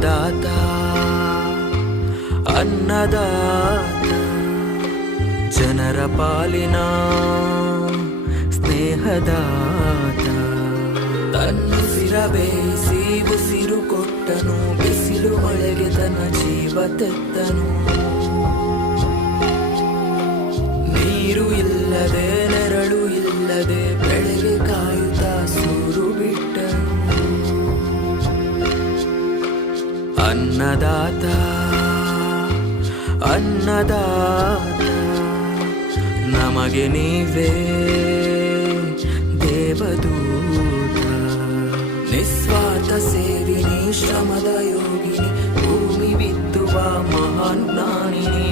ಅನ್ನದಾತ ಅನ್ನದಾತ ಜನರ ಪಾಲಿನ ಸ್ನೇಹದಾತ ತನ್ನುಸಿರ ಬೇಯಿಸಿ ಉಸಿರು ಕೊಟ್ಟನು ಬಿಸಿಲು ಮಳೆಗೆ ತನ್ನ ಜೀವ ತೆತ್ತನು ನೀರು ಇಲ್ಲದೆ ನೆರಳು ಇಲ್ಲದೆ ಬೆಳೆಗೆ ಕಾಯುತ್ತಾ ಸೂರು ಬಿಟ್ಟನು ಅನ್ನದಾತ ಅನ್ನದಾತ ನಮಗೆ ನೀವೇ ದೇವದೂತ ನಿಸ್ವಾರ್ಥ ಸೇವಿನಿ ಶ್ರಮದ ಯೋಗಿನಿ ಭೂಮಿ ಬಿತ್ತುವ ಮಹಾನ್ ಜ್ಞಾನಿನಿ